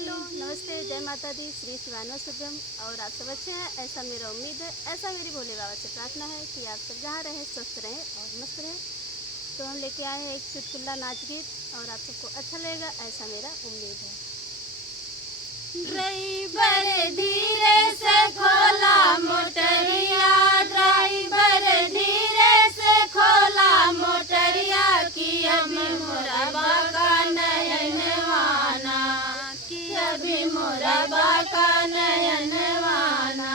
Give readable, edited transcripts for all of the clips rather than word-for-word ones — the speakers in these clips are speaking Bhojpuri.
हेलो, नमस्ते, जय माता दी, श्री शिवानो शुभम। और आप सब अच्छे हैं ऐसा मेरा उम्मीद है। ऐसा मेरी भोले बाबा से प्रार्थना है कि आप सब जहाँ रहें स्वस्थ रहें और मस्त रहें। तो हम लेके आए हैं एक चुटकुला नाच गीत और आप सबको अच्छा लगेगा ऐसा मेरा उम्मीद है। ड्राइवर धीरे से खोला मोटरिया, ड्राइवर धीरे से खोला मोटरिया, कि अभी मोरा बाका नयनवाना, कि अभी मोरा बाका नयनवाना।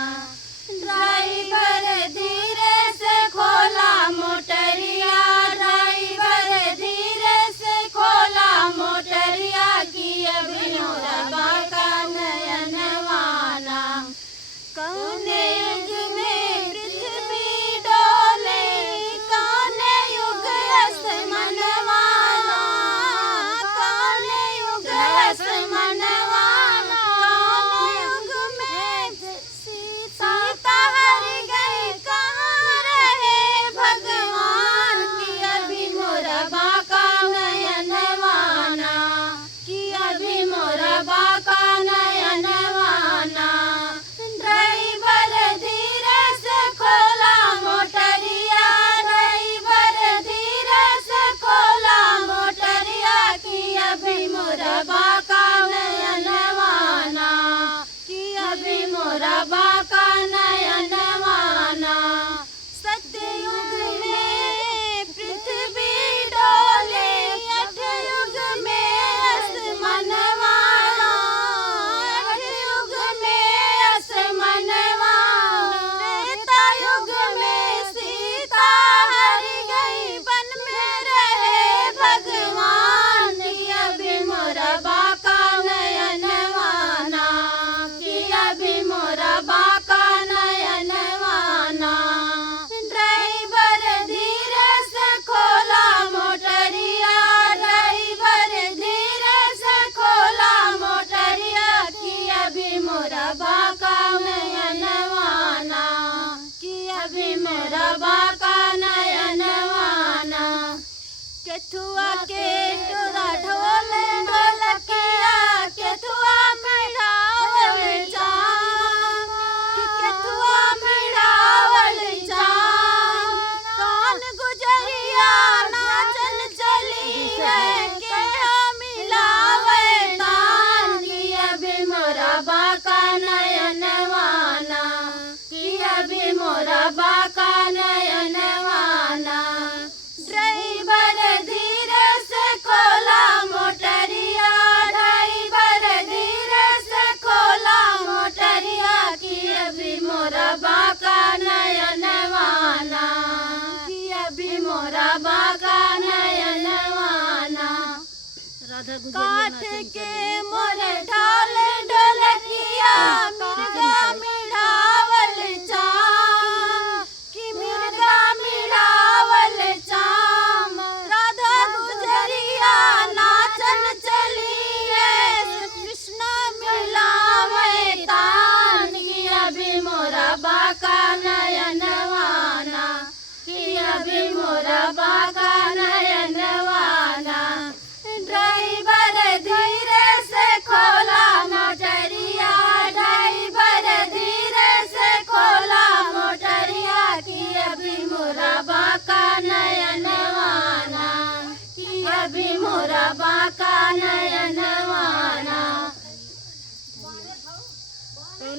ड्राइवर धीरे से खोला मोटरिया, ड्राइवर धीरे से खोला मोटरिया, कि अभी मोरा बाका नयनवाना। कौन युग में पृथ्वी डोले, कौन युग आसमानवाना, कौन युग आसमानवाना, कौन युग में सीता हर गई, कहाँ रहे भगवान, कि अभी मोरा बाका नयनवाना, कि अभी मोरा बाका नयनवाना। ड्राइवर धीरे से खोला मोटरिया, ड्राइवर धीरे से खोला मोटरिया, कि अभी मोरा बाका नयनवाना, कि अभी मोरा बाका नयनवाना। सतयुग में पृथ्वी डोले, अठयुग में आसमानवाना, अठयुग में आसमानवाना। त्रेतायुग में सीता हर गई, वन में रहे भगवान, कि अभी मोरा बाका नयनवाना, कि अभी मोरा बाका नयनवाना। ड्राइवर धीरे से खोला मोटरिया, ड्राइवर धीरे से खोला मोटरिया, कि अभी मोरा बाका नयनवाना, कि अभी मोरा बाका नयनवाना। केथुआ के टोरा ढोल ढोलकिया, केथुआ मिढ़ावल जाम, कि केथुआ मिढ़ावल जाम। कौन गुजरिया नाचन चली है, के मिलावे तान, कि अभी मोरा बाका नयनवाना, कि अभी मोरा बाका नयनवाना। ड्राइवर धीरे से खोला मोटरिया, ड्राइवर धीरे से खोला मोटरिया, कि अभी मोरा बाका नयनवाना, कि अभी मोरा बाका नयनवाना। काठ के मोर ढाल ढोलकिया, मिर्गा मिढ़ावल चाम, कि मिर्गा मिढ़ावल चाम। राधा गुजरिया नाचन चली है, कृष्ण मिलावे तान, कि अभी मोरा बाका नयनवाना, कि अभी मोरा बाका नयनवाना। ड्राइवर धीरे से खोला मोटरिया, ड्राइवर धीरे से खोला मोटरिया, कि अभी मोरा बाका नयनवाना, कि अभी मोरा बाका नयनवाना।